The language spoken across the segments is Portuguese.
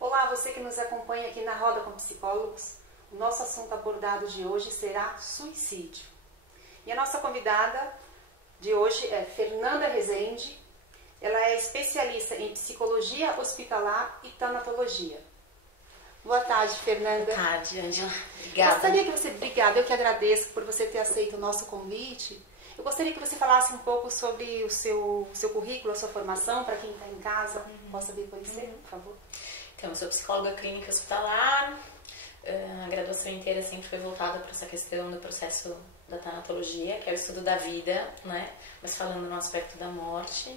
Olá, você que nos acompanha aqui na Roda com Psicólogos. O nosso assunto abordado de hoje será suicídio. E a nossa convidada de hoje é Fernanda Rezende. Ela é especialista em psicologia hospitalar e tanatologia. Boa tarde, Fernanda. Boa tarde, Ângela. Obrigada. Obrigada, eu que agradeço por você ter aceito o nosso convite. Eu gostaria que você falasse um pouco sobre o seu currículo, a sua formação, para quem está em casa possa vir conhecer, por favor. Então, eu sou psicóloga clínica hospitalar. A graduação inteira sempre foi voltada para essa questão do processo da tanatologia, que é o estudo da vida, né? Mas falando no aspecto da morte.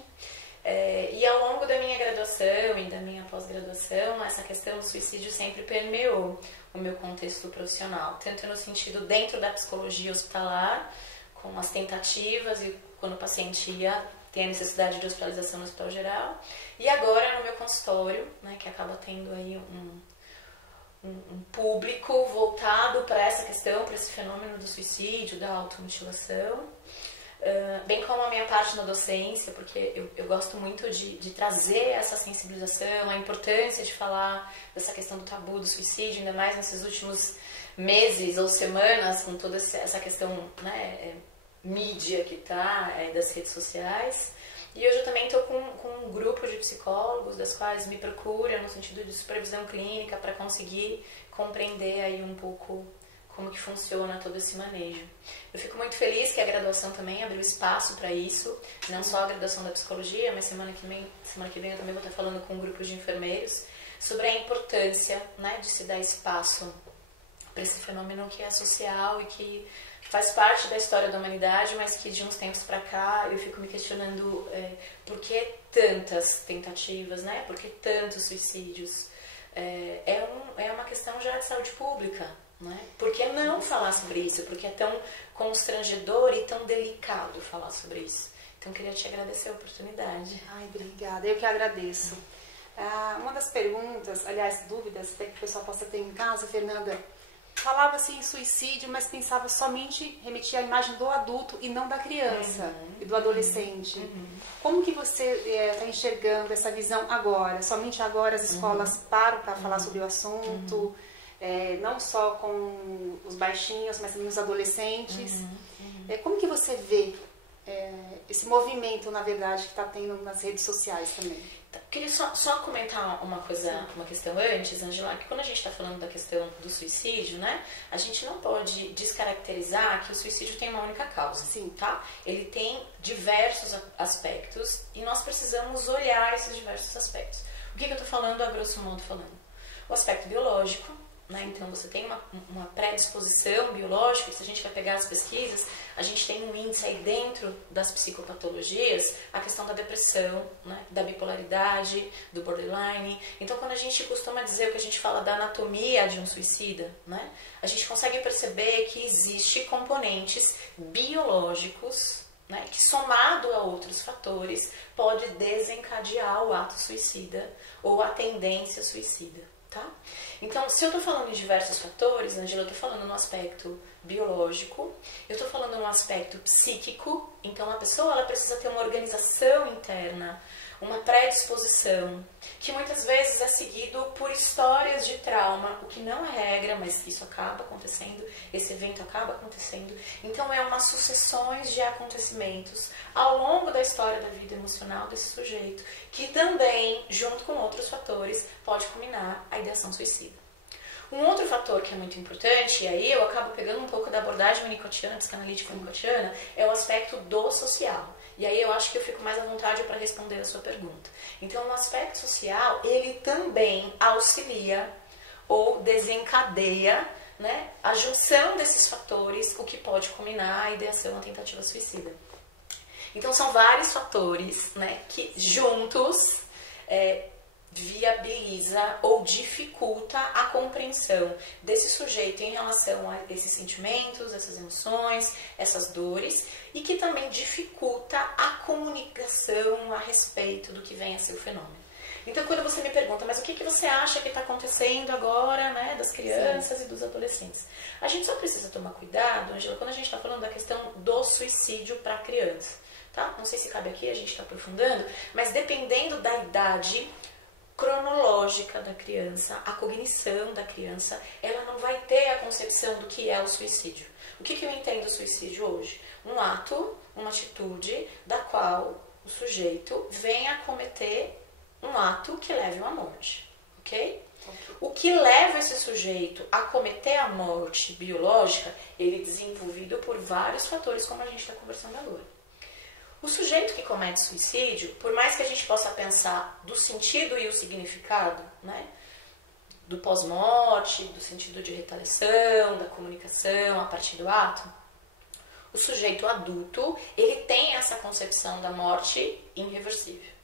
E ao longo da minha graduação e da minha pós-graduação, essa questão do suicídio sempre permeou o meu contexto profissional, tanto no sentido dentro da psicologia hospitalar, com as tentativas e quando o paciente tem a necessidade de hospitalização no hospital geral, e agora no meu consultório, né, que acaba tendo aí um público voltado para essa questão, para esse fenômeno do suicídio, da automutilação, bem como a minha parte na docência, porque eu gosto muito de trazer essa sensibilização, a importância de falar dessa questão do tabu do suicídio, ainda mais nesses últimos meses ou semanas, com toda essa questão, né, mídia que está das redes sociais. E hoje eu também estou com um grupo de psicólogos, das quais me procuram no sentido de supervisão clínica para conseguir compreender aí um pouco como que funciona todo esse manejo. Eu fico muito feliz que a graduação também abriu espaço para isso, não só a graduação da psicologia, mas semana que vem eu também vou estar falando com um grupo de enfermeiros sobre a importância, né, de se dar espaço para esse fenômeno que é social e que faz parte da história da humanidade, mas que de uns tempos para cá eu fico me questionando por que tantas tentativas, né? Por que tantos suicídios? É uma questão já de saúde pública, né? Por que não falar sobre isso? Por que é tão constrangedor e tão delicado falar sobre isso? Então queria te agradecer a oportunidade. Ai, obrigada. Eu que agradeço. Uma das perguntas, aliás, dúvidas até que o pessoal possa ter em casa, Fernanda, falava-se em suicídio, mas pensava somente, remetia à imagem do adulto e não da criança e do adolescente. Como que você está enxergando essa visão agora? Somente agora as escolas param para falar sobre o assunto, não só com os baixinhos, mas também os adolescentes. Como que você vê esse movimento, na verdade, que está tendo nas redes sociais também? Queria só comentar uma questão antes, Angela, que quando a gente está falando da questão do suicídio, né, a gente não pode descaracterizar que o suicídio tem uma única causa. Sim. Tá? Ele tem diversos aspectos e nós precisamos olhar esses diversos aspectos. O que eu estou falando, a grosso modo falando? O aspecto biológico, né? Então você tem uma predisposição biológica, e se a gente vai pegar as pesquisas, a gente tem um índice aí dentro das psicopatologias, a questão da depressão, né? Da bipolaridade, do borderline. Então quando a gente costuma dizer o que a gente fala da anatomia de um suicida, né? A gente consegue perceber que existe componentes biológicos, né? Que somado a outros fatores pode desencadear o ato suicida ou a tendência suicida. Tá? Então, se eu estou falando de diversos fatores, Angela, eu estou falando no aspecto biológico, eu estou falando no aspecto psíquico, então a pessoa ela precisa ter uma organização interna, uma predisposição, que muitas vezes é seguido por histórias de trauma, o que não é regra, mas isso acaba acontecendo, esse evento acaba acontecendo. Então é umas sucessões de acontecimentos ao longo da história da vida emocional desse sujeito, que também, junto com outros fatores, pode culminar a ideação suicida. Um outro fator que é muito importante, e aí eu acabo pegando um pouco da abordagem winnicottiana, psicanalítico-winnicottiana, é o aspecto do social. E aí eu acho que eu fico mais à vontade para responder a sua pergunta. Então, o aspecto social, ele também auxilia ou desencadeia, né, a junção desses fatores, o que pode culminar a ideação, a tentativa suicida. Então, são vários fatores, né, que juntos viabiliza ou dificulta a compreensão desse sujeito em relação a esses sentimentos, essas emoções, essas dores, e que também dificulta a comunicação a respeito do que vem a ser o fenômeno. Então, quando você me pergunta, mas o que você acha que está acontecendo agora, né, das crianças e dos adolescentes? A gente só precisa tomar cuidado, Angela, quando a gente está falando da questão do suicídio para a criança. Tá? Não sei se cabe aqui, a gente está aprofundando, mas dependendo da idade, cronológica da criança, a cognição da criança, ela não vai ter a concepção do que é o suicídio. O que eu entendo suicídio hoje? Um ato, uma atitude da qual o sujeito vem a cometer um ato que leve à morte, ok? O que leva esse sujeito a cometer a morte biológica, ele é desenvolvido por vários fatores, como a gente está conversando agora. O sujeito que comete suicídio, por mais que a gente possa pensar do sentido e o significado, né, do pós-morte, do sentido de retaliação, da comunicação a partir do ato, o sujeito adulto, ele tem essa concepção da morte irreversível.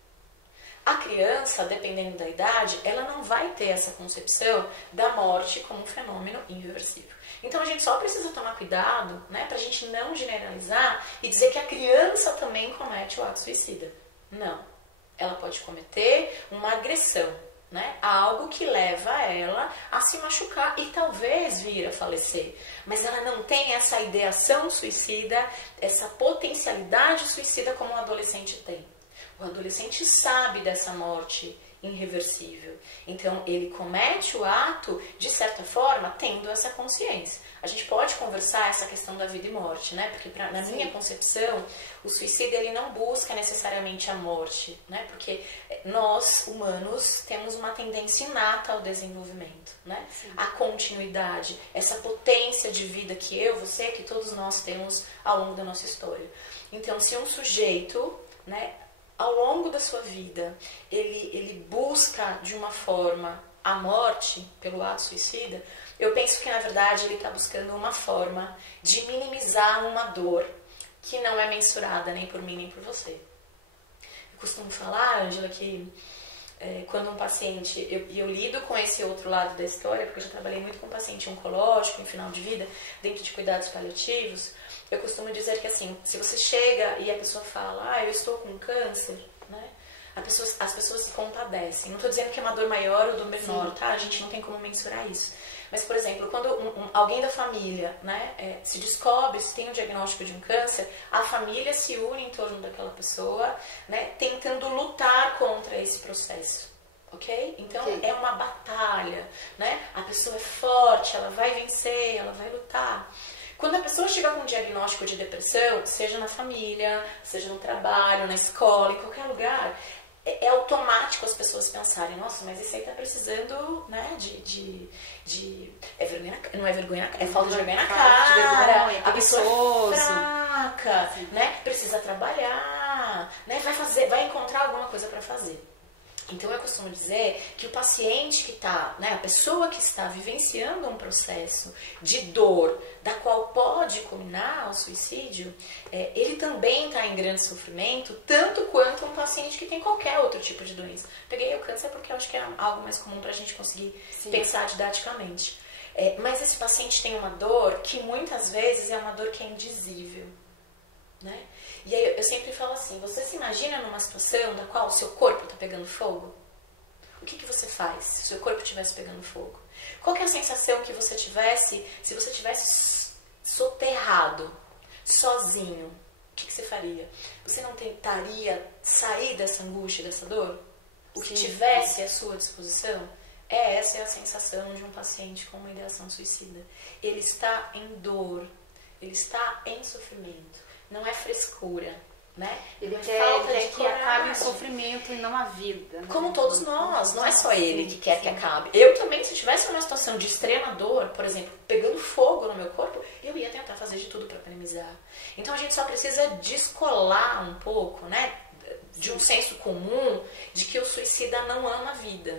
A criança, dependendo da idade, ela não vai ter essa concepção da morte como um fenômeno irreversível. Então a gente só precisa tomar cuidado, né, para a gente não generalizar e dizer que a criança também comete o ato suicida. Não. Ela pode cometer uma agressão, né, algo que leva ela a se machucar e talvez vir a falecer. Mas ela não tem essa ideação suicida, essa potencialidade suicida como um adolescente tem. O adolescente sabe dessa morte irreversível. Então, ele comete o ato, de certa forma, tendo essa consciência. A gente pode conversar essa questão da vida e morte, né? Porque, na minha concepção, o suicídio ele não busca necessariamente a morte, né? Porque nós, humanos, temos uma tendência inata ao desenvolvimento, né? A continuidade, essa potência de vida que eu, você, que todos nós temos ao longo da nossa história. Então, se um sujeito, né, ao longo da sua vida, ele busca de uma forma a morte pelo ato suicida, eu penso que na verdade ele está buscando uma forma de minimizar uma dor que não é mensurada nem por mim nem por você. Eu costumo falar, Ângela, que quando um paciente, eu lido com esse outro lado da história, porque eu já trabalhei muito com paciente oncológico em final de vida, dentro de cuidados paliativos. Eu costumo dizer que assim, se você chega e a pessoa fala, eu estou com câncer, né? As pessoas se compadecem. Não estou dizendo que é uma dor maior ou dor menor, tá? A gente não tem como mensurar isso. Mas, por exemplo, quando alguém da família, né, se descobre, se tem um diagnóstico de um câncer, a família se une em torno daquela pessoa, né, tentando lutar contra esse processo. Ok? Então, é uma batalha, né? A pessoa é forte, ela vai vencer, ela vai lutar. Quando a pessoa chega com um diagnóstico de depressão, seja na família, seja no trabalho, na escola, em qualquer lugar, é automático as pessoas pensarem, nossa, mas esse aí tá precisando, né, é vergonha, não é vergonha, é falta de vergonha na cara, a pessoa é fraca, né, precisa trabalhar, né, vai encontrar alguma coisa para fazer. Então, eu costumo dizer que o paciente que está, né, a pessoa que está vivenciando um processo de dor, da qual pode culminar ao suicídio, ele também está em grande sofrimento, tanto quanto um paciente que tem qualquer outro tipo de doença. Peguei o câncer porque eu acho que é algo mais comum para a gente conseguir pensar didaticamente. Mas esse paciente tem uma dor que muitas vezes é uma dor que é indizível, né? E aí eu sempre falo assim, você se imagina numa situação da qual o seu corpo está pegando fogo? O que você faz se o seu corpo estivesse pegando fogo? Qual que é a sensação que você tivesse se você tivesse soterrado, sozinho? O que você faria? Você não tentaria sair dessa angústia, dessa dor? O que tivesse à sua disposição? Essa é a sensação de um paciente com uma ideação suicida. Ele está em dor, ele está em sofrimento. Não é frescura, né? Ele quer que acabe o sofrimento e não a vida. Né? Como todos nós, não é só ele que quer que acabe. Eu também, se estivesse numa situação de extrema dor, por exemplo, pegando fogo no meu corpo, eu ia tentar fazer de tudo para minimizar. Então a gente só precisa descolar um pouco, né, de um senso comum de que o suicida não ama a vida.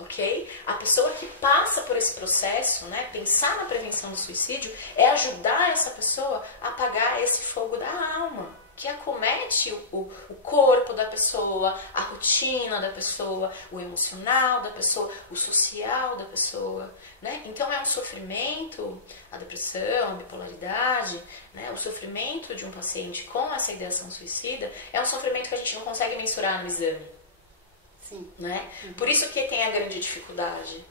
Ok? A pessoa que passa por esse processo, né, pensar na prevenção do suicídio, é ajudar essa pessoa a apagar esse fogo da alma, que acomete o corpo da pessoa, a rotina da pessoa, o emocional da pessoa, o social da pessoa, né? Então é um sofrimento, a depressão, a bipolaridade, né, o sofrimento de um paciente com essa ideação suicida é um sofrimento que a gente não consegue mensurar no exame. Né? Por isso que tem a grande dificuldade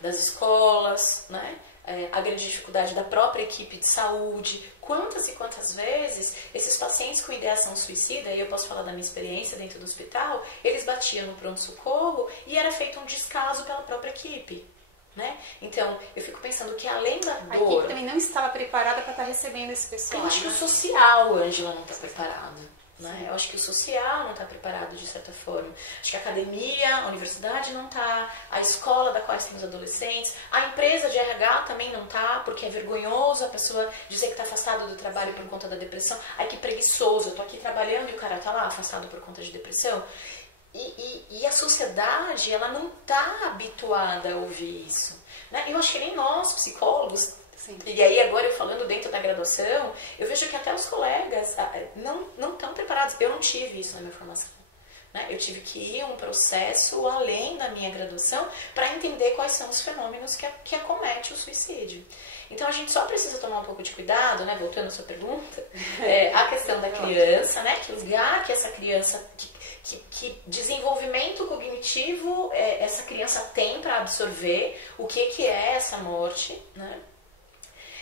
das escolas, né, a grande dificuldade da própria equipe de saúde. Quantas e quantas vezes esses pacientes com ideação suicida, e eu posso falar da minha experiência dentro do hospital, eles batiam no pronto-socorro e era feito um descaso pela própria equipe. Né? Então, eu fico pensando que além da dor... A equipe também não estava preparada para estar recebendo esse pessoal. Eu acho que o social, Ângela, não está preparado. Né? Eu acho que o social não está preparado de certa forma. Acho que a academia, a universidade não está, a escola da qual temos adolescentes, a empresa de RH também não está, porque é vergonhoso a pessoa dizer que está afastada do trabalho por conta da depressão. Ai, que preguiçoso, eu estou aqui trabalhando e o cara está lá afastado por conta de depressão. E a sociedade, ela não está habituada a ouvir isso. Né? Eu acho que nem nós, psicólogos, sim. E aí agora eu falando dentro da graduação, eu vejo que até os colegas não estão preparados. Eu não tive isso na minha formação. Né? Eu tive que ir um processo além da minha graduação para entender quais são os fenômenos que acomete o suicídio. Então a gente só precisa tomar um pouco de cuidado, né? Voltando à sua pergunta, a questão da criança, né? Que lugar que essa criança... Que desenvolvimento cognitivo essa criança tem para absorver o que é essa morte, né?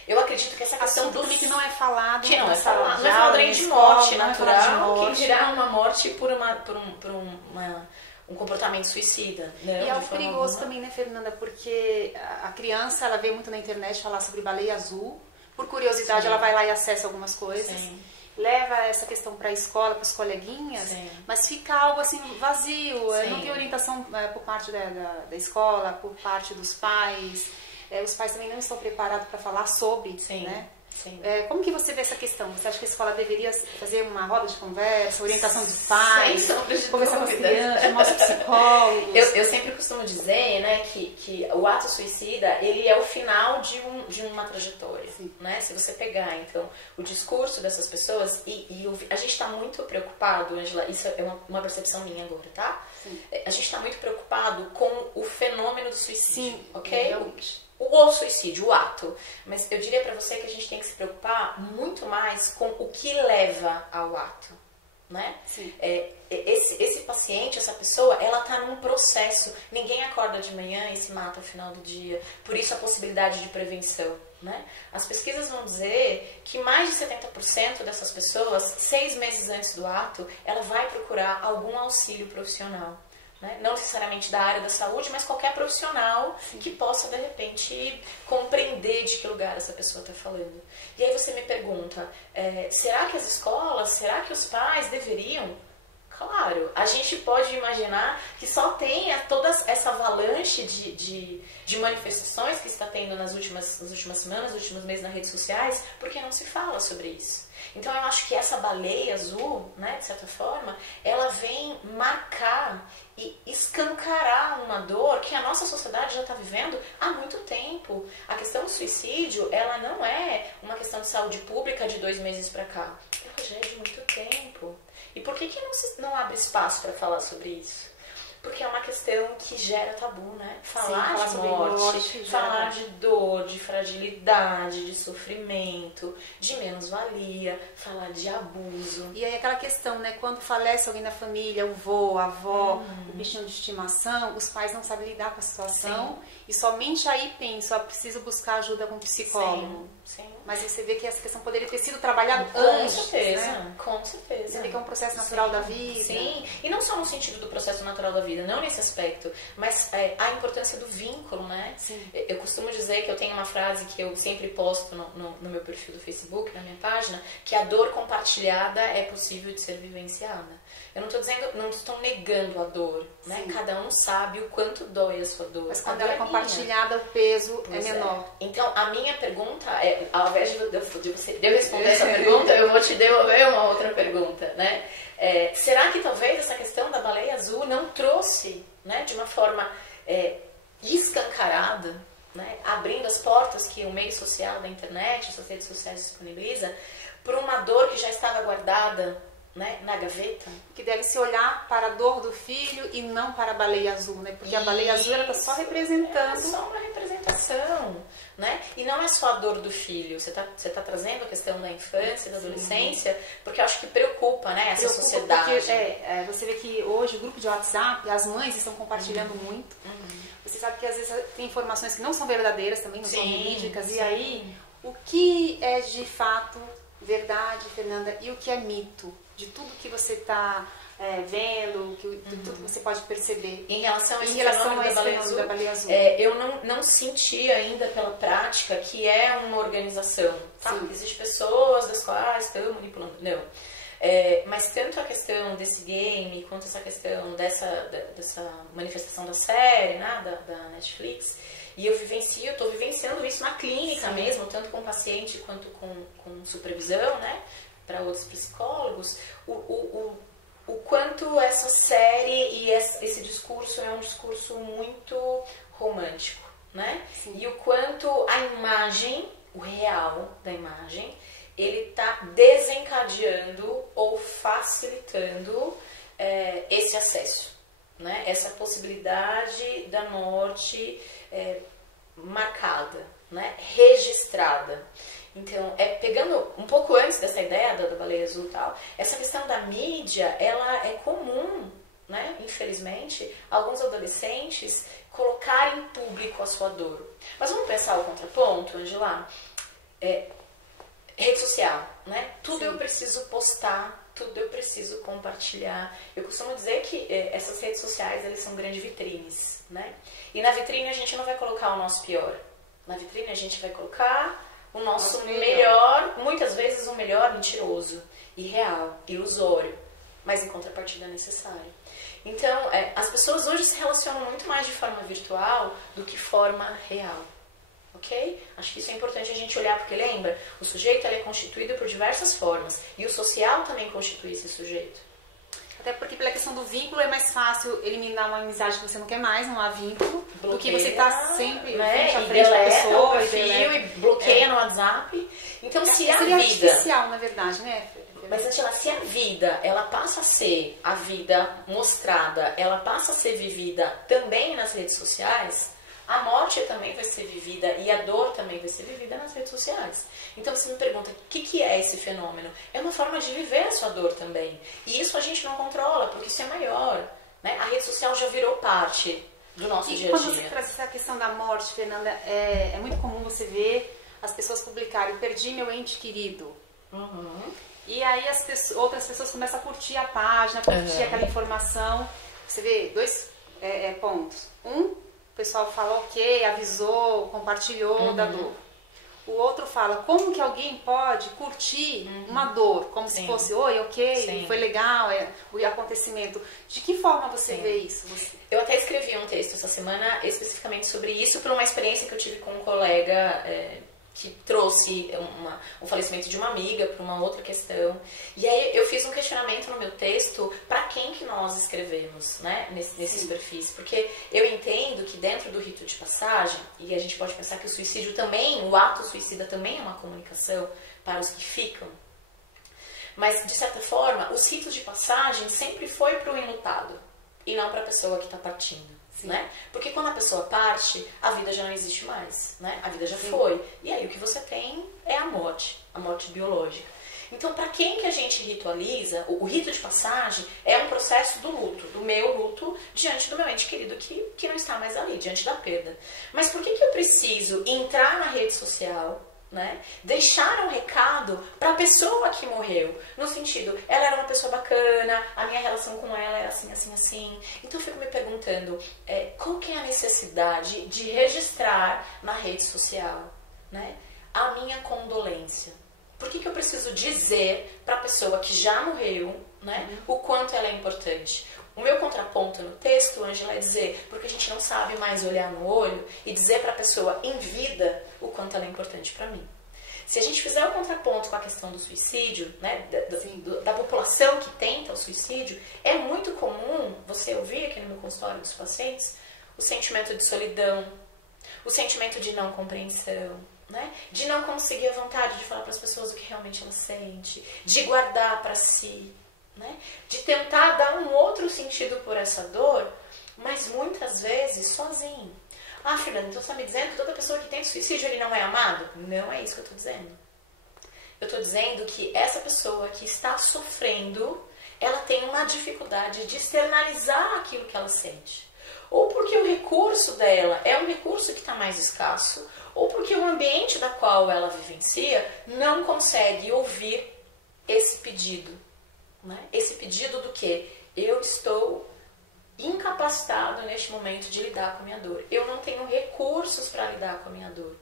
Eu acredito que essa questão do que não é falado, que não é falado, não é falado nem de morte natural, quem dirá uma morte por um comportamento suicida. Não, e é algo perigoso também, né, Fernanda? Porque a criança, ela vê muito na internet falar sobre baleia azul, por curiosidade, sim, ela vai lá e acessa algumas coisas. Sim. Leva essa questão para a escola, para os coleguinhas, sim, mas fica algo assim vazio, sim, não tem orientação por parte da escola, por parte dos pais, os pais também não estão preparados para falar sobre, sim, né? Sim. Como que você vê essa questão? Você acha que a escola deveria fazer uma roda de conversa, orientação dos pais, conversar com as crianças, chamar os psicólogos? Eu sempre costumo dizer, né, que o ato suicida, ele é o final de uma trajetória, né? Se você pegar, então, o discurso dessas pessoas, a gente está muito preocupado, Ângela, isso é uma percepção minha agora, tá? Sim. A gente está muito preocupado com o fenômeno do suicídio, sim, ok? Realmente. O suicídio, o ato. Mas eu diria para você que a gente tem que se preocupar muito mais com o que leva ao ato, né? Sim. Esse paciente, essa pessoa, ela está num processo. Ninguém acorda de manhã e se mata no final do dia. Por isso a possibilidade de prevenção, né? As pesquisas vão dizer que mais de 70% dessas pessoas, 6 meses antes do ato, ela vai procurar algum auxílio profissional. Né? Não necessariamente da área da saúde, mas qualquer profissional, sim, que possa, de repente, compreender de que lugar essa pessoa está falando. E aí você me pergunta, será que as escolas, será que os pais deveriam? Claro, a gente pode imaginar que só tenha toda essa avalanche de manifestações que está tendo nas últimas semanas, nos últimos meses nas redes sociais, porque não se fala sobre isso. Então eu acho que essa baleia azul, né, de certa forma, ela vem marcar e escancarar uma dor que a nossa sociedade já está vivendo há muito tempo. A questão do suicídio, ela não é uma questão de saúde pública de 2 meses para cá. Ela já é de muito tempo. E por que não abre espaço para falar sobre isso? Porque é uma questão que gera tabu, né? Falar de morte, falar de dor, de fragilidade, de sofrimento, de menos-valia, falar de abuso. E aí aquela questão, né? Quando falece alguém da família, o vô, a avó, o bichinho de estimação, os pais não sabem lidar com a situação. Sim. E somente aí pensam, preciso buscar ajuda com um psicólogo. Sim. Mas você vê que essa questão poderia ter sido trabalhada antes, com certeza, né? Com certeza. Você vê que é um processo natural, sim, da vida. Sim, e não só no sentido do processo natural da vida, não nesse aspecto, mas a importância do vínculo, né? Sim. Eu costumo dizer que eu tenho uma frase que eu sempre posto no meu perfil do Facebook, na minha página, que a dor compartilhada é possível de ser vivenciada. Eu não estou negando a dor, né? Cada um sabe o quanto dói a sua dor. Mas quando ela é compartilhada, o peso é menor. Então, a minha pergunta é, ao invés de eu responder essa pergunta, eu vou te devolver uma outra pergunta, né? Será que talvez essa questão da baleia azul não trouxe, né, de uma forma escancarada, né, abrindo as portas que o meio social da internet, as redes sociais disponibiliza, por uma dor que já estava guardada né, na gaveta. Que deve se olhar para a dor do filho e não para a baleia azul, né? Porque a baleia azul ela está só representando. É só uma representação, né? E não é só a dor do filho. Você tá trazendo a questão da infância, da adolescência, porque eu acho que preocupa, né, essa sociedade. Porque, você vê que hoje o grupo de WhatsApp, as mães estão compartilhando muito. Você sabe que às vezes tem informações que não são verdadeiras também, não são verídicas. E aí, o que é de fato verdade, Fernanda, e o que é mito? De tudo que você está vendo, de tudo que você pode perceber. Em relação a esse fenômeno da baleia azul, eu não senti ainda pela prática que é uma organização. Tá? Existem pessoas das quais estão manipulando. Não. Mas tanto a questão desse game, quanto essa questão dessa manifestação da série, né, da Netflix, e eu estou vivenciando isso na clínica mesmo, tanto com paciente quanto com supervisão, né, para outros psicólogos, o quanto essa série e esse discurso é um discurso muito romântico, né? E o quanto a imagem, o real da imagem, ele está desencadeando ou facilitando esse acesso, né? Essa possibilidade da morte marcada, né? Registrada. Então, pegando um pouco antes dessa ideia da baleia azul e tal, essa questão da mídia, ela é comum, né? Infelizmente, alguns adolescentes colocarem em público a sua dor. Mas vamos pensar o contraponto, Angela? Rede social, né? Tudo eu preciso postar, tudo eu preciso compartilhar. Eu costumo dizer que essas redes sociais, elas são grandes vitrines, né? E na vitrine a gente não vai colocar o nosso pior. Na vitrine a gente vai colocar o nosso melhor, muitas vezes o melhor mentiroso, irreal, ilusório, mas em contrapartida necessário. Então, as pessoas hoje se relacionam muito mais de forma virtual do que forma real. Ok? Acho que isso é importante a gente olhar, porque lembra, o sujeito ele é constituído por diversas formas, e o social também constitui esse sujeito. Até porque pela questão do vínculo é mais fácil eliminar uma amizade que você não quer mais, não há vínculo, do que você tá sempre frente a frente com a pessoa, e bloqueia no WhatsApp. Então, se a seria vida... artificial, na verdade, né? Mas, Angela, se a vida, ela passa a ser a vida mostrada, ela passa a ser vivida também nas redes sociais, a morte também vai ser vivida e a dor também vai ser vivida nas redes sociais. Então você me pergunta, o que é esse fenômeno? É uma forma de viver a sua dor também. E isso a gente não controla, porque isso é maior, né? A rede social já virou parte do nosso dia a dia. Quando você traz essa questão da morte, Fernanda, é muito comum você ver as pessoas publicarem, perdi meu ente querido. E aí outras pessoas começam a curtir a página, curtir aquela informação. Você vê dois pontos. O pessoal fala ok, avisou, compartilhou da dor. O outro fala, como que alguém pode curtir uma dor? Como se fosse, oi, ok, foi legal, o acontecimento. De que forma você vê isso? Eu até escrevi um texto essa semana especificamente sobre isso, por uma experiência que eu tive com um colega que trouxe um falecimento de uma amiga para uma outra questão. E aí eu fiz um questionamento no meu texto para quem que nós escrevemos, né, nesses perfis. Porque eu entendo que dentro do rito de passagem, e a gente pode pensar que o suicídio também, o ato suicida também é uma comunicação para os que ficam. Mas, de certa forma, os ritos de passagem sempre foi para o enlutado e não para a pessoa que está partindo. Né? Porque quando a pessoa parte, a vida já não existe mais, né? A vida já foi. E aí o que você tem é a morte biológica. Então, para quem que a gente ritualiza, o rito de passagem é um processo do luto, do meu luto diante do meu ente querido que não está mais ali, diante da perda. Mas por que eu preciso entrar na rede social, né? Deixar um recado para a pessoa que morreu, no sentido, ela era uma pessoa bacana, a minha relação com ela era assim, assim, assim. Então eu fico me perguntando, qual que é a necessidade de registrar na rede social, né, a minha condolência? Por que eu preciso dizer para a pessoa que já morreu, né, o quanto ela é importante? O meu contraponto no texto, Angela, é dizer, porque a gente não sabe mais olhar no olho e dizer para a pessoa em vida o quanto ela é importante para mim. Se a gente fizer o contraponto com a questão do suicídio, né, da população que tenta o suicídio, é muito comum você ouvir aqui no meu consultório dos pacientes o sentimento de solidão, o sentimento de não compreensão, né, de não conseguir a vontade de falar para as pessoas o que realmente ela sente, de guardar para si. né? De tentar dar um outro sentido por essa dor, mas muitas vezes sozinho. Ah, Fernanda, então você está me dizendo que toda pessoa que tenta suicídio ele não é amado? Não é isso que eu estou dizendo. Eu estou dizendo que essa pessoa que está sofrendo, ela tem uma dificuldade de externalizar aquilo que ela sente. Ou porque o recurso dela é um recurso que está mais escasso, ou porque o ambiente da qual ela vivencia não consegue ouvir esse pedido. Né? Esse pedido do quê? Eu estou incapacitado neste momento de lidar com a minha dor. Eu não tenho recursos para lidar com a minha dor.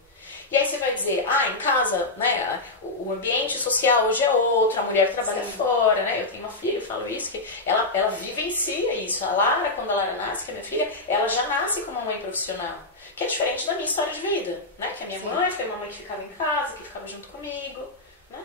E aí você vai dizer, em casa, né, o ambiente social hoje é outro, a mulher trabalha fora, né? Eu tenho uma filha, eu falo isso, que ela vivencia isso. A Lara, quando ela nasce, que é minha filha, ela já nasce como uma mãe profissional. Que é diferente da minha história de vida, né? Que a minha mãe foi uma mãe que ficava em casa, que ficava junto comigo, né?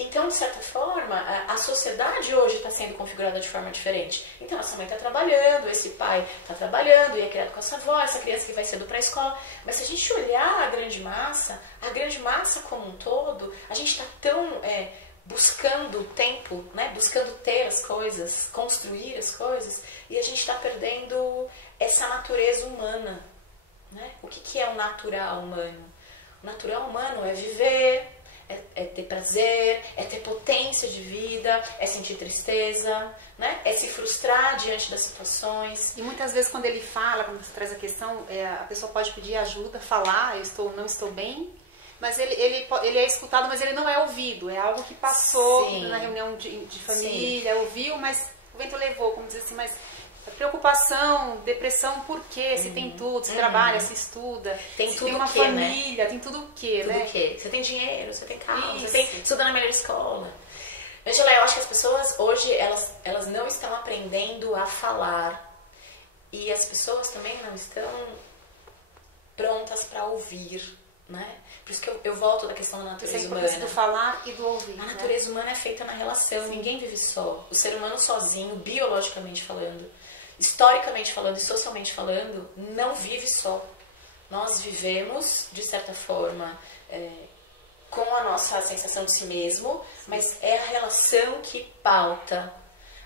Então, de certa forma, a sociedade hoje está sendo configurada de forma diferente. Então, essa mãe está trabalhando, esse pai está trabalhando, e é criado com essa avó, essa criança que vai cedo para a escola. Mas se a gente olhar a grande massa como um todo, a gente está tão buscando tempo, né? Buscando ter as coisas, construir as coisas, e a gente está perdendo essa natureza humana. Né? O que é o natural humano? O natural humano é viver, é ter prazer, é ter potência de vida, é sentir tristeza, né? É se frustrar diante das situações. E muitas vezes quando ele fala, quando você traz a questão, a pessoa pode pedir ajuda, falar, não estou bem, mas ele é escutado, mas ele não é ouvido. É algo que passou na reunião de família, ouviu, mas o vento levou, como dizer assim, mas preocupação, depressão, por quê? Se tem tudo, se trabalha, se estuda, tem se tudo tem uma que, família, né? tem tudo o quê, tudo né? O quê? Você tem dinheiro, você tem carro, você tem estuda na melhor escola. Angela, eu acho que as pessoas hoje, elas não estão aprendendo a falar. E as pessoas também não estão prontas para ouvir, né? Por isso que eu volto da questão da natureza humana. Do falar e do ouvir. A natureza humana é feita na relação, ninguém vive só. O ser humano sozinho, biologicamente falando, historicamente falando e socialmente falando, não vive só. Nós vivemos, de certa forma, com a nossa sensação de si mesmo, mas é a relação que pauta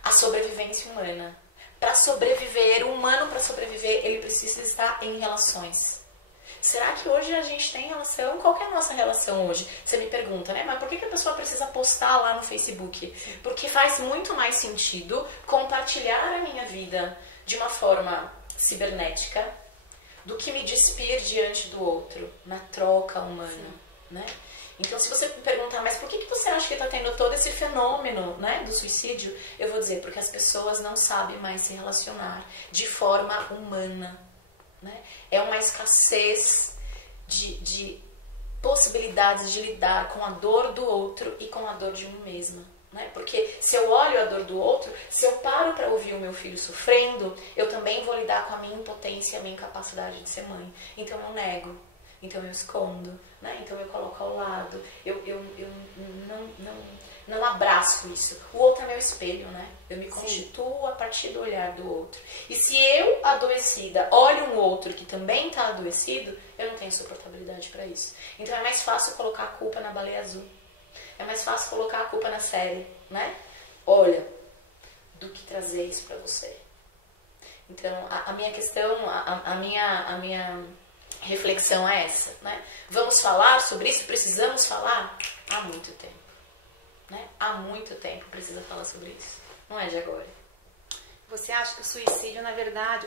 a sobrevivência humana. Para sobreviver, o humano para sobreviver, ele precisa estar em relações. Será que hoje a gente tem relação? Qual que é a nossa relação hoje? Você me pergunta, né? Mas por que a pessoa precisa postar lá no Facebook? Porque faz muito mais sentido compartilhar a minha vida de uma forma cibernética do que me despir diante do outro, na troca humana, né? Então, se você me perguntar, mas por que você acha que está tendo todo esse fenômeno, né, do suicídio? Eu vou dizer, porque as pessoas não sabem mais se relacionar de forma humana. Né? É uma escassez de possibilidades de lidar com a dor do outro e com a dor de mim mesma. Né? Porque se eu olho a dor do outro, se eu paro para ouvir o meu filho sofrendo, eu também vou lidar com a minha impotência e a minha incapacidade de ser mãe. Então eu nego, então eu escondo, né? Então eu coloco ao lado, eu não abraço isso. O outro é meu espelho, né? Eu me constituo a partir do olhar do outro. E se eu, adoecida, olho um outro que também está adoecido, eu não tenho suportabilidade para isso. Então é mais fácil colocar a culpa na baleia azul. É mais fácil colocar a culpa na série, né? Olha, do que trazer isso para você. Então, a minha questão, a minha reflexão é essa, né? Vamos falar sobre isso? Precisamos falar? Há muito tempo. Né? Há muito tempo precisa falar sobre isso. Não é de agora. Você acha que o suicídio, na verdade,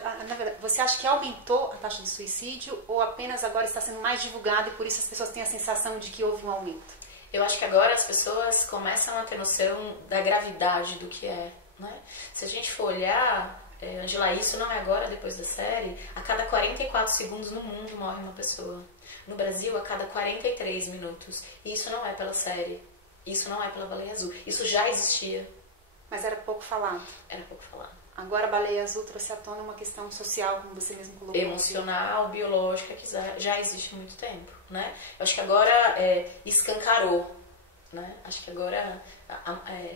você acha que aumentou a taxa de suicídio ou apenas agora está sendo mais divulgado e por isso as pessoas têm a sensação de que houve um aumento? Eu acho que agora as pessoas começam a ter noção da gravidade do que é. Né? Se a gente for olhar, Angela, isso não é agora, depois da série, a cada 44 segundos no mundo morre uma pessoa. No Brasil, a cada 43 minutos. E isso não é pela série. Isso não é pela baleia azul. Isso já existia. Mas era pouco falado. Era pouco falado. Agora a baleia azul trouxe à tona uma questão social, como você mesmo colocou. Emocional, biológica, que já existe há muito tempo. Né? Eu acho que agora escancarou. Né? Acho que agora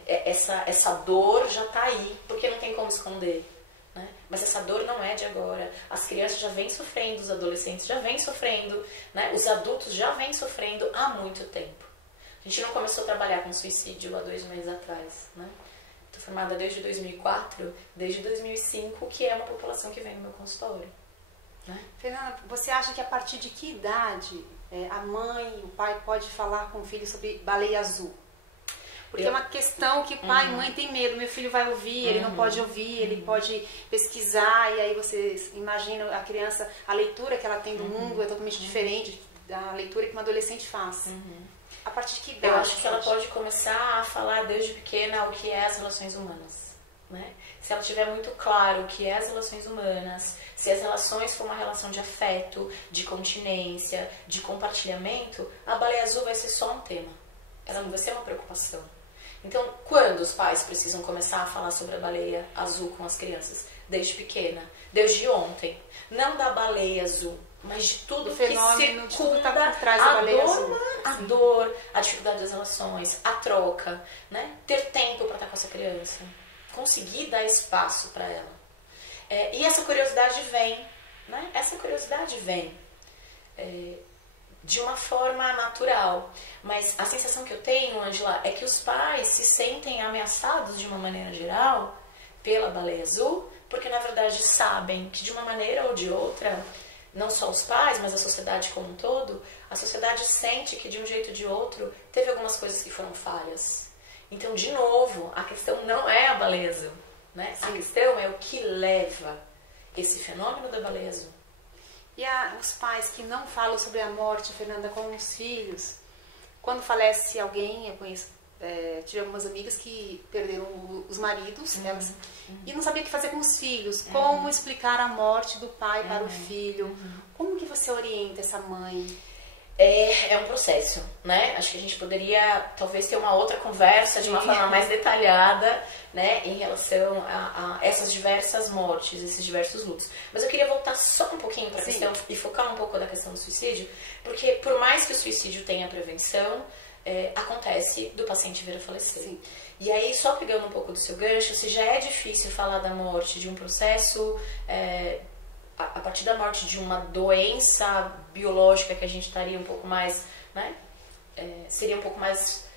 essa dor já está aí, porque não tem como esconder. Né? Mas essa dor não é de agora. As crianças já vêm sofrendo, os adolescentes já vêm sofrendo, né? Os adultos já vêm sofrendo há muito tempo. A gente não começou a trabalhar com suicídio há 2 meses atrás. Né? Estou formada desde 2004, desde 2005, que é uma população que vem no meu consultório. Né? Fernanda, você acha que a partir de que idade a mãe, o pai pode falar com o filho sobre baleia azul? Porque é uma questão que pai e mãe tem medo. Meu filho vai ouvir, ele não pode ouvir, ele pode pesquisar, e aí você imagina a criança, a leitura que ela tem do mundo é totalmente diferente da leitura que uma adolescente faz. A partir de que idade? Eu acho que ela pode começar a falar desde pequena o que é as relações humanas. Né? Se ela tiver muito claro o que é as relações humanas, se as relações for uma relação de afeto, de continência, de compartilhamento, a baleia azul vai ser só um tema. Ela não vai ser uma preocupação. Então, quando os pais precisam começar a falar sobre a baleia azul com as crianças? Desde pequena, desde ontem. Não da baleia azul, mas de tudo que circunda tá por trás da baleia azul. A dor, a dificuldade das relações, a troca, né? Ter tempo para estar com essa criança. Conseguir dar espaço para ela. E essa curiosidade vem, né? Essa curiosidade vem de uma forma natural. Mas a sensação que eu tenho, Ângela, é que os pais se sentem ameaçados de uma maneira geral pela baleia azul, porque na verdade sabem que de uma maneira ou de outra, não só os pais, mas a sociedade como um todo, a sociedade sente que de um jeito ou de outro teve algumas coisas que foram falhas. Então, de novo, a questão não é a baleia azul, né? A questão é o que leva esse fenômeno da baleia azul. E os pais que não falam sobre a morte, Fernanda, com os filhos, quando falece alguém, eu conheço, tive algumas amigas que perderam os maridos, elas, e não sabiam o que fazer com os filhos, como explicar a morte do pai para o filho, como que você orienta essa mãe? É um processo, né? Acho que a gente poderia talvez ter uma outra conversa de uma forma mais detalhada, né, em relação a essas diversas mortes, esses diversos lutos. Mas eu queria voltar só um pouquinho para a questão e focar um pouco da questão do suicídio, porque por mais que o suicídio tenha prevenção, acontece do paciente vir a falecer. Sim. E aí, só pegando um pouco do seu gancho, se já é difícil falar da morte de um processo... a partir da morte de uma doença biológica que a gente estaria um pouco mais, né, seria um pouco mais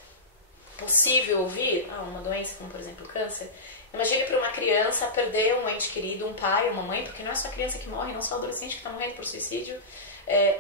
possível ouvir, uma doença como, por exemplo, câncer. Imagine para uma criança perder um ente querido, um pai, uma mãe, porque não é só a criança que morre, não só o adolescente que está morrendo por suicídio,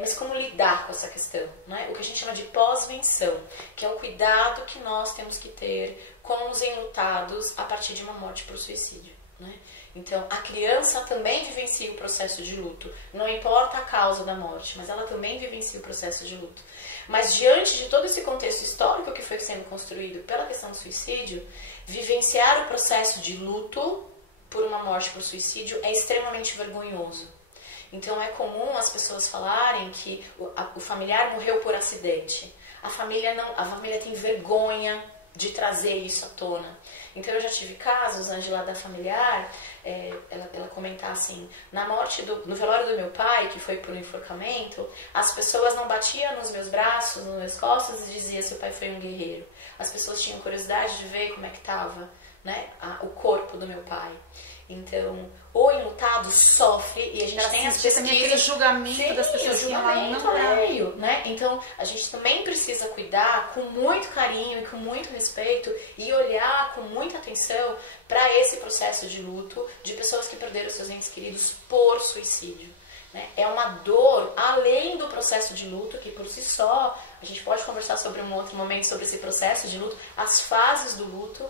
mas como lidar com essa questão, né? O que a gente chama de pós-venção, que é o cuidado que nós temos que ter com os enlutados a partir de uma morte por suicídio, né? Então, a criança também vivencia o processo de luto. Não importa a causa da morte, mas ela também vivencia o processo de luto. Mas, diante de todo esse contexto histórico que foi sendo construído pela questão do suicídio, vivenciar o processo de luto por uma morte por suicídio é extremamente vergonhoso. Então, é comum as pessoas falarem que o familiar morreu por acidente. A família tem vergonha de trazer isso à tona. Então, eu já tive casos, Ângela, da familiar, ela comentar assim, no velório do meu pai, que foi por enforcamento, as pessoas não batiam nos meus braços, nas minhas costas e diziam se o pai foi um guerreiro. As pessoas tinham curiosidade de ver como é que estava, né, o corpo do meu pai. Então, o enlutado sofre e a gente tem as pesquisas... aquele julgamento das pessoas que lá não alheio, né? Então, a gente também precisa cuidar com muito carinho e com muito respeito e olhar com muita atenção para esse processo de luto de pessoas que perderam seus entes queridos por suicídio. Né? É uma dor além do processo de luto, que por si só, a gente pode conversar sobre um outro momento sobre esse processo de luto, as fases do luto.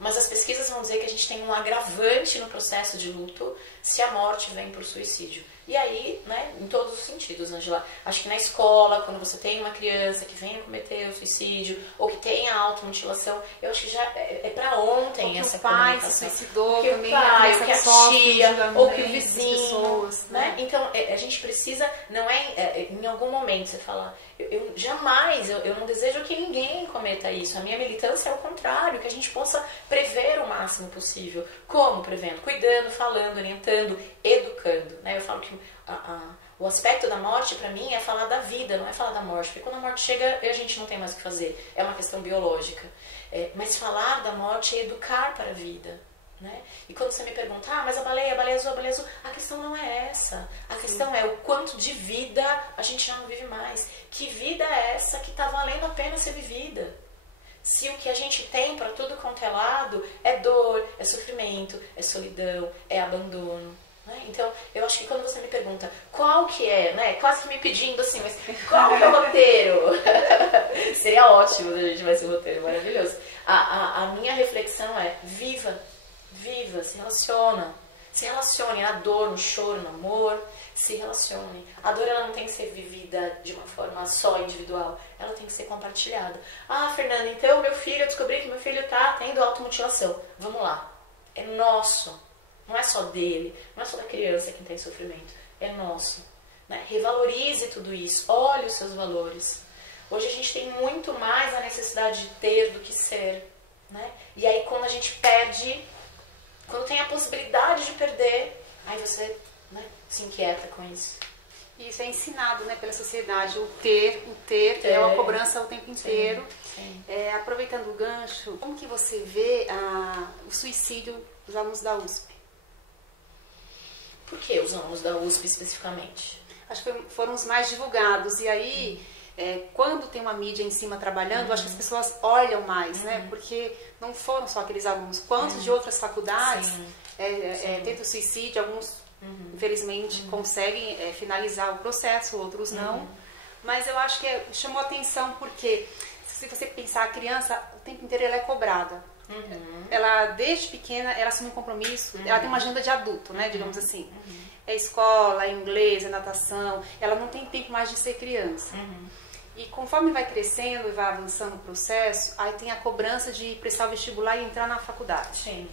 Mas as pesquisas vão dizer que a gente tem um agravante no processo de luto se a morte vem por suicídio. E aí, né, em todos os sentidos, Ângela, acho que na escola, quando você tem uma criança que vem a cometer o suicídio, ou que tem a automutilação, eu acho que já é pra ontem essa comunicação. O pai se suicidou, porque também o pai, ou que a tia, ou que o vizinho, pessoas, né? Então, a gente precisa, não em algum momento você falar, eu jamais, eu não desejo que ninguém cometa isso. A minha militância é o contrário, que a gente possa prever o máximo possível. Como prevendo? Cuidando, falando, orientando, educando. Né? Eu falo que o aspecto da morte, para mim, é falar da vida, não é falar da morte. Porque quando a morte chega, a gente não tem mais o que fazer. É uma questão biológica. Mas falar da morte é educar para a vida. Né? E quando você me pergunta, mas a baleia azul, a questão não é essa. A questão é o quanto de vida a gente já não vive mais. Que vida é essa que está valendo a pena ser vivida? Se o que a gente tem para tudo quanto é lado é dor, é sofrimento, é solidão, é abandono. Né? Então, eu acho que quando você me pergunta qual que é, né, quase que me pedindo assim, mas qual que é o roteiro? Seria ótimo se a gente tivesse um roteiro maravilhoso. A minha reflexão é: viva, se relaciona. Se relacione na dor, no choro, no amor. Se relacione. A dor, ela não tem que ser vivida de uma forma só individual. Ela tem que ser compartilhada. Ah, Fernanda, então meu filho, eu descobri que meu filho está tendo automutilação. Vamos lá. É nosso. Não é só dele. Não é só da criança que tem sofrimento. É nosso. Né? Revalorize tudo isso. Olhe os seus valores. Hoje a gente tem muito mais a necessidade de ter do que ser. Né? E aí quando a gente perde, quando tem a possibilidade de perder, aí você, né, se inquieta com isso. Isso é ensinado, né, pela sociedade, o ter é uma cobrança o tempo inteiro. Sim. Aproveitando o gancho, como que você vê o suicídio dos alunos da USP? Por que os alunos da USP especificamente? Acho que foram os mais divulgados. E aí, quando tem uma mídia em cima trabalhando, acho que as pessoas olham mais, né? Porque não foram só aqueles alunos. Quantos de outras faculdades tentam suicídio, alguns, infelizmente, conseguem finalizar o processo, outros não. Mas eu acho que chamou atenção porque, se você pensar, a criança, o tempo inteiro ela é cobrada. Ela, desde pequena, ela assume um compromisso, ela tem uma agenda de adulto, né, digamos assim. É escola, é inglês, é natação, ela não tem tempo mais de ser criança. E conforme vai crescendo e vai avançando o processo, aí tem a cobrança de prestar o vestibular e entrar na faculdade. Sim.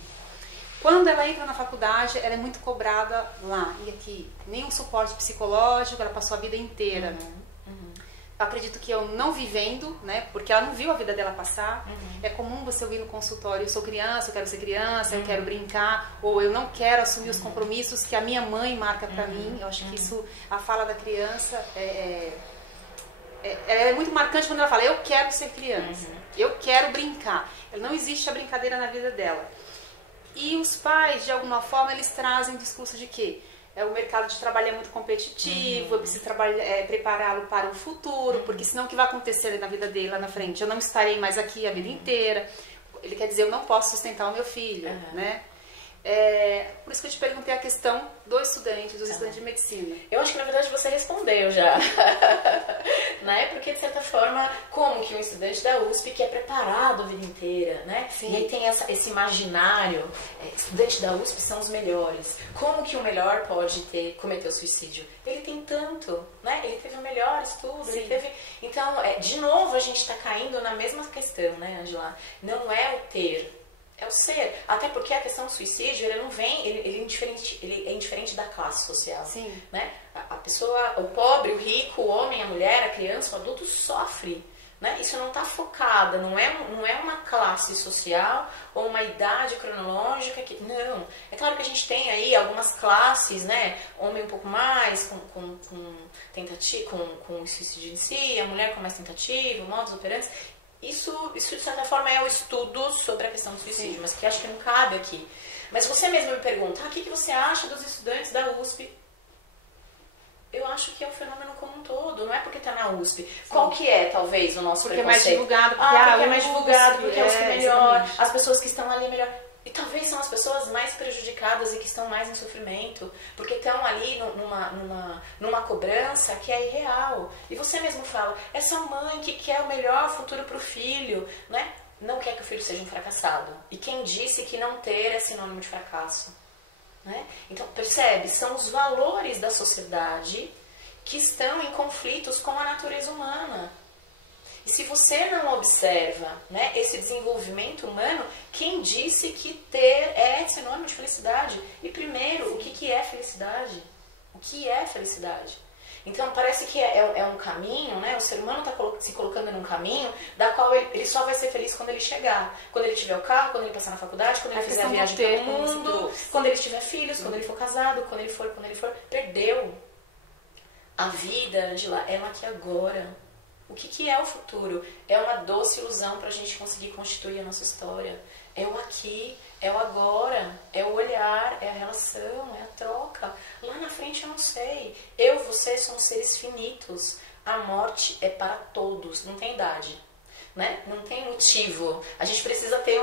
Quando ela entra na faculdade, ela é muito cobrada lá. E aqui, nenhum suporte psicológico, ela passou a vida inteira. Eu acredito que eu não vivendo, né, porque ela não viu a vida dela passar. É comum você ouvir no consultório: eu sou criança, eu quero ser criança, eu quero brincar, ou eu não quero assumir os compromissos que a minha mãe marca pra mim. Eu acho que isso, a fala da criança é muito marcante quando ela fala: eu quero ser criança, eu quero brincar. Não existe a brincadeira na vida dela. E os pais, de alguma forma, eles trazem o discurso de que o mercado de trabalho é muito competitivo, eu preciso prepará-lo para o futuro, porque senão o que vai acontecer na vida dele lá na frente? Eu não estarei mais aqui a vida inteira. Ele quer dizer, eu não posso sustentar o meu filho, né? Por isso que eu te perguntei a questão dos estudantes de medicina. Eu acho que na verdade você respondeu já. Né? Porque de certa forma, como que um estudante da USP que é preparado a vida inteira, né? Sim. E aí tem esse imaginário, estudantes da USP são os melhores. Como que o melhor pode cometer o suicídio? Ele tem tanto, né? Ele teve o melhor estudo, ele teve... Então, de novo a gente está caindo na mesma questão, né, Angela? Não é o ter, é o ser. Até porque a questão do suicídio, ele não vem, ele é indiferente da classe social. Sim. Né? A pessoa, o pobre, o rico, o homem, a mulher, a criança, o adulto sofre. Né? Isso não está focada, não é uma classe social ou uma idade cronológica. Não. É claro que a gente tem aí algumas classes, né? Homem um pouco mais, com suicídio em si, a mulher com mais tentativa, modus operandi. Isso, de certa forma, é o estudo sobre a questão do suicídio, mas que acho que não cabe aqui. Mas você mesmo me pergunta, o que você acha dos estudantes da USP? Eu acho que é um fenômeno como um todo, não é porque está na USP. Sim. Qual que é, talvez, o nosso porque preconceito? É mais divulgado, porque é mais divulgado, porque é o que melhor, exatamente. As pessoas que estão ali melhor. E talvez são as pessoas mais prejudicadas e que estão mais em sofrimento, porque estão ali numa cobrança que é irreal. E você mesmo fala, essa mãe que quer o melhor futuro para o filho, né? Não quer que o filho seja um fracassado. E quem disse que não ter é sinônimo de fracasso? Né? Então, percebe? São os valores da sociedade que estão em conflitos com a natureza humana. E se você não observa, né, esse desenvolvimento humano, quem disse que ter é sinônimo de felicidade? E primeiro, o que é felicidade? O que é felicidade? Então parece que é um caminho, né? O ser humano está se colocando num caminho da qual ele só vai ser feliz quando ele chegar. Quando ele tiver o carro, quando ele passar na faculdade, quando ele fizer a viagem pelo mundo, quando ele tiver filhos, quando ele for casado, quando ele for, perdeu. A vida, Angela, é aqui agora. O que é o futuro? É uma doce ilusão para a gente conseguir constituir a nossa história. É o aqui, é o agora, é o olhar, é a relação, é a troca. Lá na frente eu não sei. Eu e você somos seres finitos. A morte é para todos, não tem idade. né? Não tem motivo. A gente precisa ter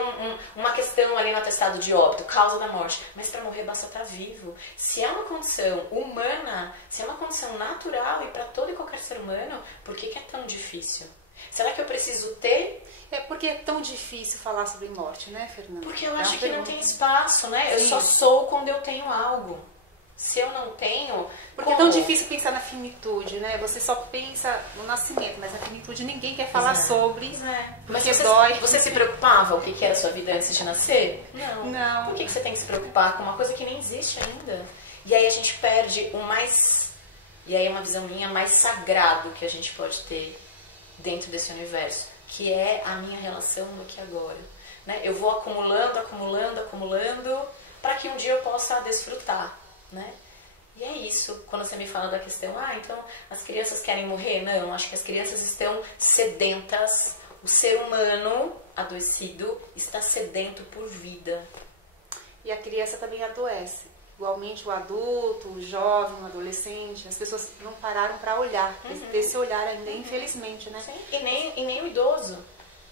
uma questão ali no atestado de óbito, causa da morte. Mas para morrer basta estar vivo. Se é uma condição humana, se é uma condição natural e para todo e qualquer ser humano, por que é tão difícil? Será que eu preciso ter? É porque é tão difícil falar sobre morte, né, Fernanda? Porque eu acho que não tem espaço, né? Eu só sou quando eu tenho algo. Se eu não tenho... Porque é tão difícil pensar na finitude, né? Você só pensa no nascimento, mas na finitude ninguém quer falar sobre. Mas você se preocupava o que era a sua vida antes de nascer? Não. Por que você tem que se preocupar com uma coisa que nem existe ainda? E aí a gente perde o mais... E aí é uma visão minha mais sagrado que a gente pode ter dentro desse universo, que é a minha relação no aqui e agora. Né? Eu vou acumulando para que um dia eu possa desfrutar. Né? E é isso, quando você me fala da questão, então as crianças querem morrer? Não, acho que as crianças estão sedentas, o ser humano adoecido está sedento por vida. E a criança também adoece. Igualmente o adulto, o jovem, o adolescente, as pessoas não pararam para olhar, ter esse olhar ainda, infelizmente, né? Sim. E nem o idoso.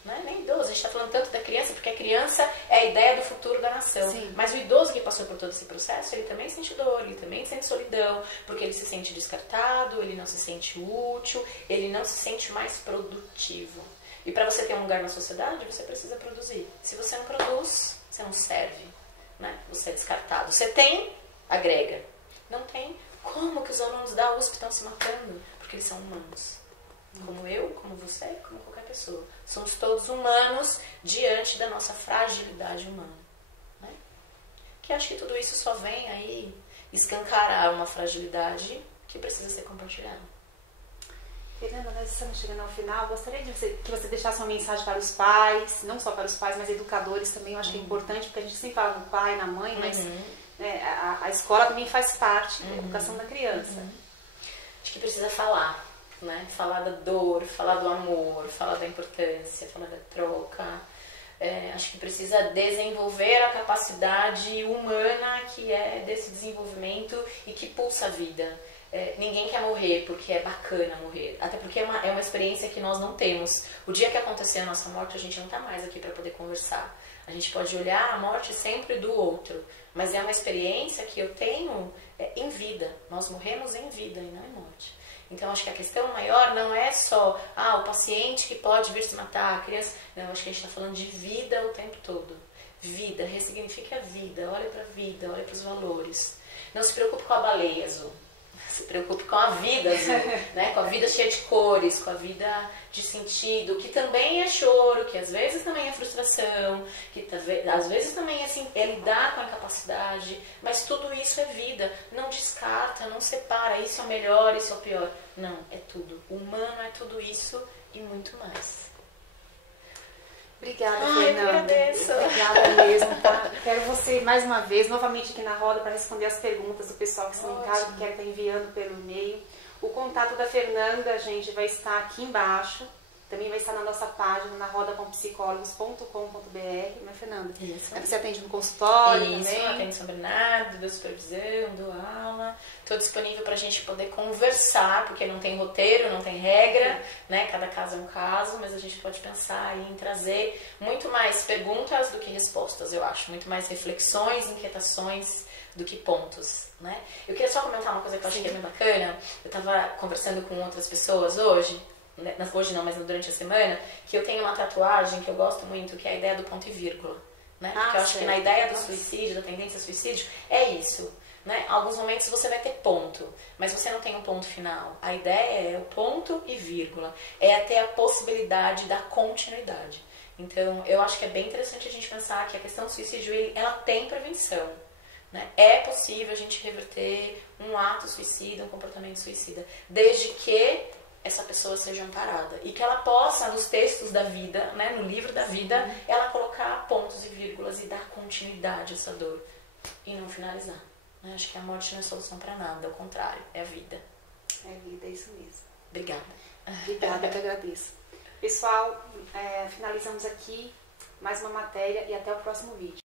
Né? Nem idoso, a gente está falando tanto da criança, porque a criança é a ideia do futuro da nação. Sim. Mas o idoso que passou por todo esse processo, ele também sente dor, ele também sente solidão, porque ele se sente descartado, ele não se sente útil, ele não se sente mais produtivo. E para você ter um lugar na sociedade, você precisa produzir. Se você não produz, você não serve. Né? Você é descartado. Você tem, agrega. Não tem, como que os alunos da USP estão se matando? Porque eles são humanos. Como eu, como você, como qualquer pessoa. Somos todos humanos diante da nossa fragilidade humana. Né? Que acho que tudo isso só vem aí escancarar uma fragilidade que precisa ser compartilhada. Fernanda, nós estamos chegando ao final. Gostaria que você deixasse uma mensagem para os pais, não só para os pais, mas educadores também. Eu acho que é importante, porque a gente sempre fala no pai, na mãe, mas né, a escola também faz parte da educação da criança. Acho que precisa falar. Né? Falar da dor, falar do amor, falar da importância, falar da troca. Acho que precisa desenvolver a capacidade humana que é desse desenvolvimento e que pulsa a vida. Ninguém quer morrer porque é bacana morrer, até porque é uma experiência que nós não temos. O dia que acontecer a nossa morte, a gente não está mais aqui para poder conversar. A gente pode olhar a morte sempre do outro, mas é uma experiência que eu tenho em vida. Nós morremos em vida e não em morte. Então, acho que a questão maior não é só o paciente que pode vir se matar, a criança. Não, acho que a gente está falando de vida o tempo todo. Vida, ressignifique a vida, olhe para a vida, olhe para os valores. Não se preocupe com a baleia azul, se preocupe com a vida azul, né? Com a vida cheia de cores, com a vida de sentido, que também é choro, que às vezes também é frustração, que às vezes também é lidar com a incapacidade, mas tudo isso é vida. Não descarta, não separa, isso é o melhor, isso é o pior. Não, é tudo. O humano é tudo isso e muito mais. Obrigada, Fernanda. Eu agradeço. Obrigada mesmo, tá? Quero você mais uma vez, novamente aqui na roda, para responder as perguntas do pessoal que estão em casa, que quer estar enviando pelo e-mail. O contato da Fernanda, gente, vai estar aqui embaixo. Também vai estar na nossa página, na rodacompsicólogos.com.br, né, Fernanda? Isso. Você atende no consultório Isso, também? atendo em São Bernardo, dou supervisão, dou aula. Estou disponível para a gente poder conversar, porque não tem roteiro, não tem regra, né? Cada caso é um caso, mas a gente pode pensar em trazer muito mais perguntas do que respostas, eu acho. Muito mais reflexões, inquietações do que pontos, né? Eu queria só comentar uma coisa que eu acho que é bem bacana. Eu estava conversando com outras pessoas hoje não, mas durante a semana, que eu tenho uma tatuagem que eu gosto muito, que é a ideia do ponto e vírgula, né? Porque eu acho que na ideia do suicídio, da tendência ao suicídio, é isso, né? Alguns momentos você vai ter ponto, mas você não tem um ponto final. A ideia é o ponto e vírgula, é ter a possibilidade da continuidade. Então, eu acho que é bem interessante a gente pensar que a questão do suicídio, ela tem prevenção. Né? É possível a gente reverter um ato suicida, um comportamento suicida, desde que essa pessoa seja amparada e que ela possa, nos textos da vida, né, no livro da vida, ela colocar pontos e vírgulas e dar continuidade a essa dor e não finalizar. Né? Acho que a morte não é solução para nada, ao contrário, é a vida. É a vida, é isso mesmo. Obrigada. Obrigada, eu que agradeço. Pessoal, finalizamos aqui mais uma matéria e até o próximo vídeo.